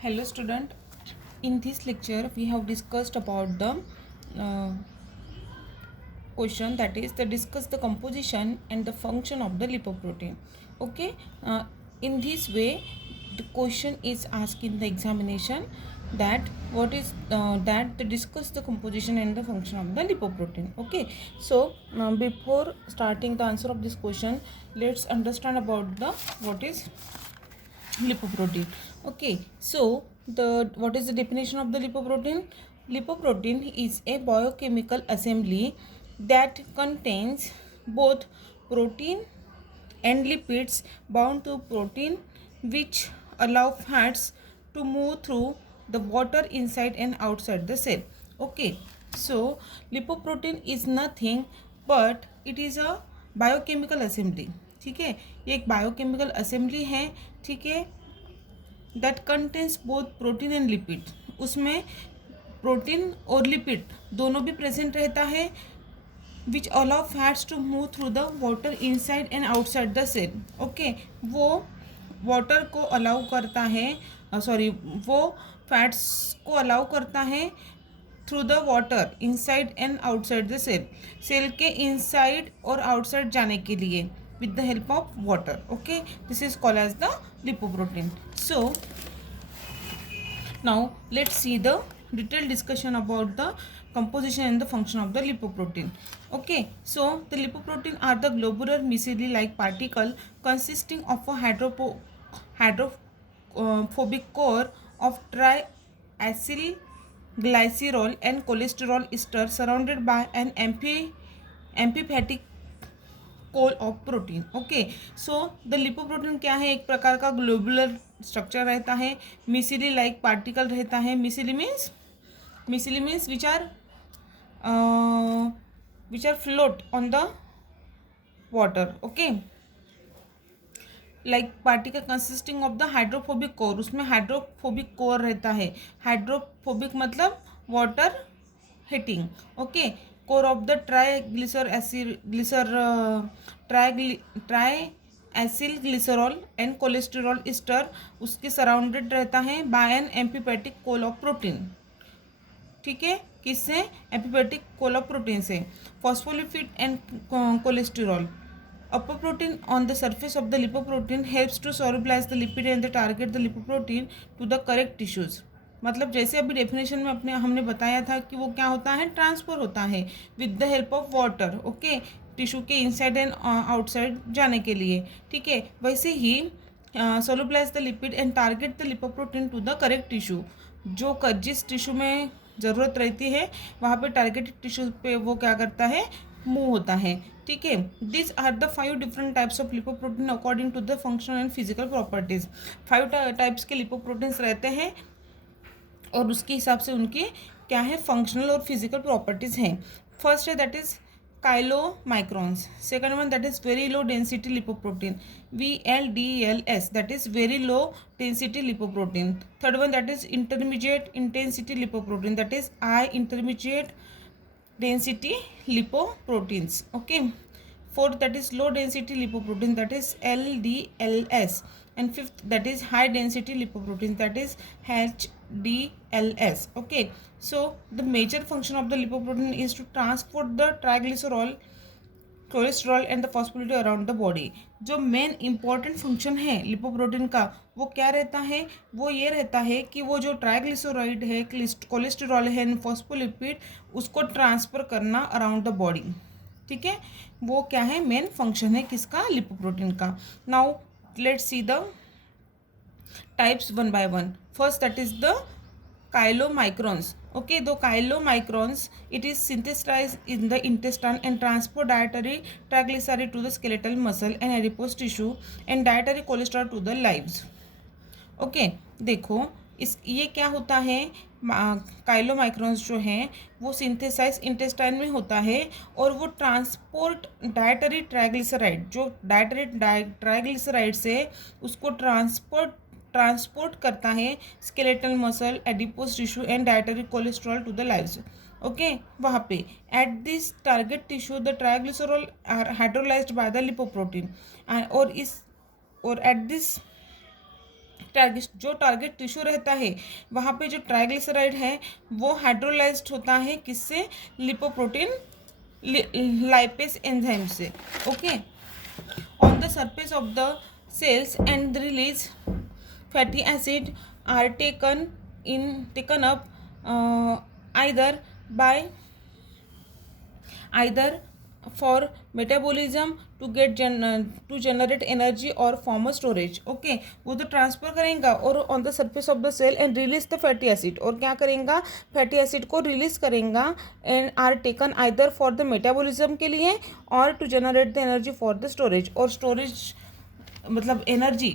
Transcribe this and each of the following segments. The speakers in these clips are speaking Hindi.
Hello student, in this lecture we have discussed about the uh, question, that is the discuss the composition and the function of the lipoprotein. Okay, in this way the question is asked in the examination that what is that the discuss the composition and the function of the lipoprotein. Okay, so before starting the answer of this question, let's understand about the what is lipoprotein. Okay, so the what is the definition of the lipoprotein? Lipoprotein is a biochemical assembly that contains both protein and lipids bound to protein, which allow fats to move through the water inside and outside the cell. Okay, so lipoprotein is nothing but it is a biochemical assembly. ठीक है, ये एक बायोकेमिकल असेंबली है. ठीक है, that contains both protein and lipid. उसमें प्रोटीन और लिपिड दोनों भी प्रेजेंट रहता है, which allow fats to move through the water inside and outside the cell. Okay, वो वाटर को अलाउ करता है, वो फैट्स को अलाउ करता है through the water inside and outside the cell. Cell के इनसाइड और आउटसाइड जाने के लिए with the help of water. Okay, this is called as the lipoprotein. So now let's see the detailed discussion about the composition and the function of the lipoprotein. Okay, so the lipoprotein are the globular micelle like particle consisting of a hydrophobic core of triacyl glycerol and cholesterol ester surrounded by an amphipathic coat of protein. Okay, so the lipoprotein क्या है? एक प्रकार का ग्लोबुलर स्ट्रक्चर रहता है, मिसिली लाइक पार्टिकल रहता है. Micelle means which are float on the water. Okay, like particle consisting of the hydrophobic core. उसमें हाइड्रोफोबिक कोर रहता है. हाइड्रोफोबिक मतलब water hating. Okay, core of the triacyl glycerol and cholesterol ester उसके सराउंडेड रहता है by an amphipathic coat of protein. ठीक है, किससे? एम्फीपैथिक कोल ऑफ प्रोटीन से. Phospholipid and cholesterol. upper protein on the surface of the lipoprotein helps to solubilize the lipid and the target the lipoprotein to the correct tissues. मतलब जैसे अभी डेफिनेशन में हमने बताया था कि वो क्या होता है? ट्रांसफर होता है with the help of water. Okay, tissue के इनसाइड एंड आउटसाइड जाने के लिए. ठीक है, वैसे ही solubilise the lipid and target the lipoprotein to the correct tissue. जो जिस टिश्यू में ज़रूरत रहती है वहाँ पे टारगेटेड टिश्यू पे वो क्या करता है? मूव होता है. ठीक है, this are the 5 different types of lipoprotein according to the functional and physical properties. 5 types के लिपोप्रोटीन्स रहते हैं और उसके हिसाब से उनके क्या है? फंक्शनल और फिजिकल प्रॉपर्टीज़ हैं. फर्स्ट है that is chylomicrons. Second one that is very low density lipoprotein, VLDLS, that is very low density lipoprotein. Third one that is intermediate intensity lipoprotein, that is I intermediate density lipoproteins. Okay, fourth that is low density lipoprotein, that is LDLS, and fifth that is high density lipoprotein, that is HDLS. Okay, so the major function of the lipoprotein is to transport the triglycerol, cholesterol and the phospholipid around the body. जो मेन इंपॉर्टेंट फंक्शन है लिपोप्रोटीन का वो क्या रहता है? वो ये रहता है कि वो जो ट्राइग्लिसराइड है, कोलेस्ट्रॉल है, फॉस्फोलिपिड, उसको ट्रांसफ़र करना अराउंड द बॉडी. ठीक है, वो क्या है? मेन फंक्शन है किसका? लिपोप्रोटीन का. Now let's see the types one by one. First that is the chylomicrons. Okay, the chylomicrons, it is synthesized in the intestine and transport dietary triglyceride to the skeletal muscle and adipose tissue and dietary cholesterol to the lives. Okay, देखो इस ये क्या होता है? काइलोमाइक्रॉन्स जो हैं वो सिंथेसाइज इंटेस्टाइन में होता है और वो ट्रांसपोर्ट डायटरी ट्राइग्लिसराइड, जो डायटरी ट्राइग्लिसराइड से उसको ट्रांसपोर्ट करता है skeletal muscle, adipose tissue and dietary cholesterol to the liver. Okay, वहाँ पे at this target tissue the triglycerol are hydrolysed by the lipoprotein और एट दिस जो टारगेट टिश्यू रहता है वहाँ पे जो ट्राइग्लिसराइड है वो हाइड्रोलाइज्ड होता है किससे, लिपोप्रोटीन लाइपेज एंजाइम से। Okay, on the surface of the cells and release fatty acid are taken up either for metabolism to generate energy or form storage। Okay, वो तो ट्रांसफर करेगा और on the surface of the cell and release the fatty acid, और क्या करेगा, फैटी एसिड को रिलीज करेगा and are taken either for the metabolism के लिए और to generate the energy for the storage. और स्टोरेज मतलब एनर्जी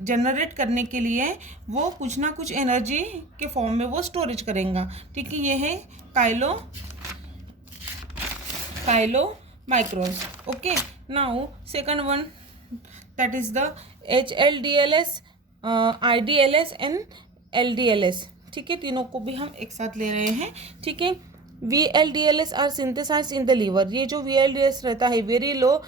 जनरेट करने के लिए वो कुछ ना कुछ एनर्जी के फॉर्म में वो स्टोरेज करेगा। ठीक है, ये है chylomicrons. Okay, now second one that is the HLDLS, IDLS and LDLS। ठीक है, तीनों को भी हम एक साथ ले रहे हैं। ठीक है, VLDLS are synthesize in the liver. ये जो VLDLS रहता है, वेरी लो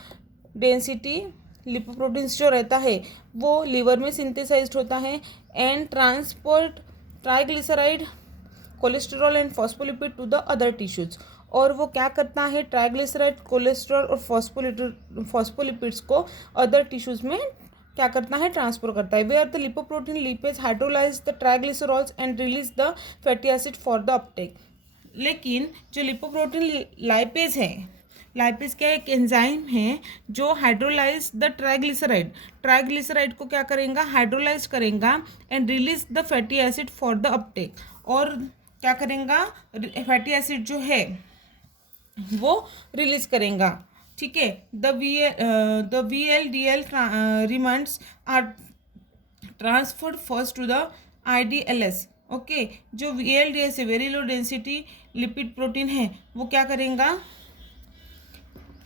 डेंसिटी लिपोप्रोटीन्स जो रहता है वो लीवर में सिंथेसाइज्ड होता है and transport triglyceride, cholesterol and phospholipid to the other tissues. और वो क्या करता है, ट्राइग्लिसराइड, कोलेस्टेरॉल और फॉस्फोलिपिड्स को अदर टिश्यूज में क्या करता है, ट्रांसफर करता है। Where the lipoprotein lipase hydrolyse the triglycerols and release the fatty acid for the uptake. लेकिन जो लिपोप्रोटीन लाइपेज है, लाइपेज क्या एक एंजाइम है जो हाइड्रोलाइज द ट्राइग्लिसराइड को क्या करेगा, हाइड्रोलाइज करेगा and release the fatty acid for the Uptake. और क्या करेगा, फैटी एसिड जो है वो रिलीज करेगा। ठीक है, the VLDL remnants are transferred first to the IDLS। Okay, जो VLDS है, very low density lipid protein है, वो क्या करेगा,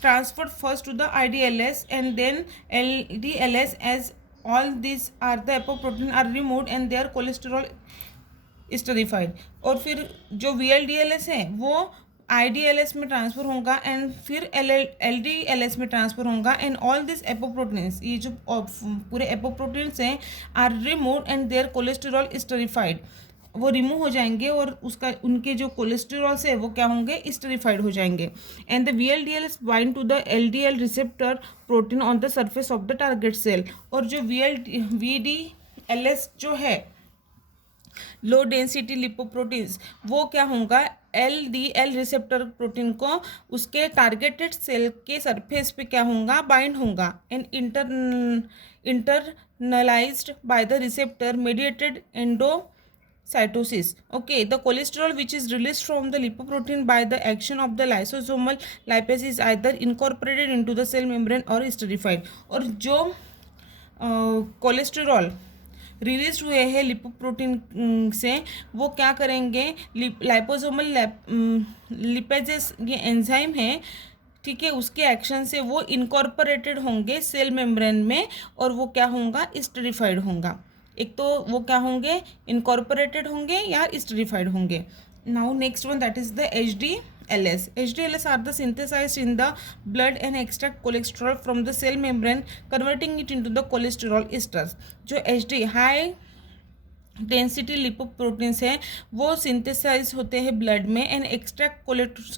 transferred first to the IDLS and then LDLS, as all these are the apoprotein are removed and their cholesterol esterified। और फिर जो VLDLS है वो IDLS में ट्रांसफ़र होगा एंड फिर LDLS में ट्रांसफ़र होगा एंड ऑल दिस एपोप्रोटीन्स, ये जो पूरे एपोप्रोटीन्स हैं, are remove and their cholesterol esterified, वो रिमूव हो जाएंगे और उनके जो कोलेस्टेरॉल्स है वो क्या होंगे, स्टेरिफाइड हो जाएंगे। And the VLDLS bind to the LDL receptor protein on the surface of the target cell. और जो VDLS जो है, लो डेंसिटी लिपोप्रोटीन्स, वो क्या होगा, LDL रिसेप्टर प्रोटीन को उसके टारगेटेड सेल के सरफेस पे क्या होगा, बाइंड होगा and internalised bye the receptor mediated endocytosis। Okay, the cholesterol which is released from the lipoprotein by the action of the lysosomal lipase is either incorporated into the cell membrane or esterified। और जो कोलेस्टेरॉल रिलीज हुए हैं लिपोप्रोटीन से वो क्या करेंगे, लाइपोसोमल लिपेजेस, ये एंजाइम है, ठीक है, उसके एक्शन से वो इनकॉर्पोरेटेड होंगे सेल मेम्ब्रेन में और वो क्या होगा, स्टेरिफाइड होगा। एक तो वो क्या होंगे, इनकॉर्पोरेटेड होंगे या स्टेरिफाइड होंगे। Now next one that is the HDLS। HDLS are the synthesized in the blood and extract cholesterol from the cell membrane converting it into the cholesterol esters। जो HD हाई डेंसिटी लिपोप्रोटीन्स हैं वो सिंथेसाइज होते हैं ब्लड में and extract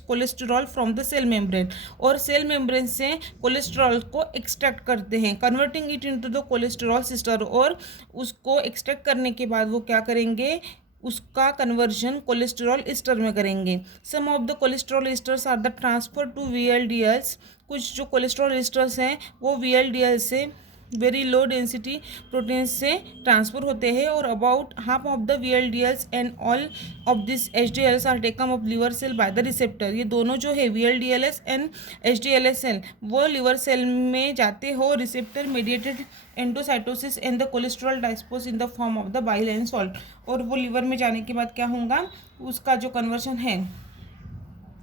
cholesterol from the cell membrane, और सेल मेम्ब्रेन से कोलेस्टेरॉल को एक्सट्रैक्ट करते हैं, converting it into the cholesterol ester. और उसको एक्सट्रैक्ट करने के बाद वो क्या करेंगे, उसका कन्वर्जन कोलेस्टेरॉल ईस्टर में करेंगे। Some of the cholesterol esters are the transfer to VLDLs। कुछ जो कोलेस्टेरॉल ईस्टर्स हैं वो VLDL से वेरी लो डेंसिटी प्रोटीन से ट्रांसफर होते हैं और about half of the VLDLs and all of this HDLs are taken off liver cell by the receptor. ये दोनों जो है VLDLS एंड HDLS सेल वो लिवर सेल में जाते हो receptor mediated endocytosis and the cholesterol डाइस्पोज in the form of the bile and salt. और वो लिवर में जाने के बाद क्या होगा, उसका जो कन्वर्शन है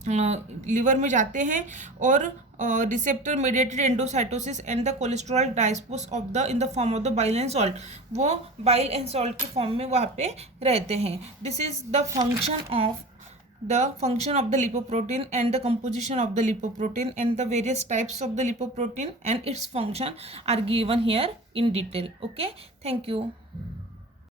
लिवर में जाते हैं और receptor mediated endocytosis and the cholesterol dispose of the in the form of the bile and salt, वो बाइल एंड सॉल्ट के फॉर्म में वहाँ पे रहते हैं। This is the function of the function of the lipoprotein and the composition of the lipoprotein and the various types of the lipoprotein and its function are given here in detail. Okay, thank you.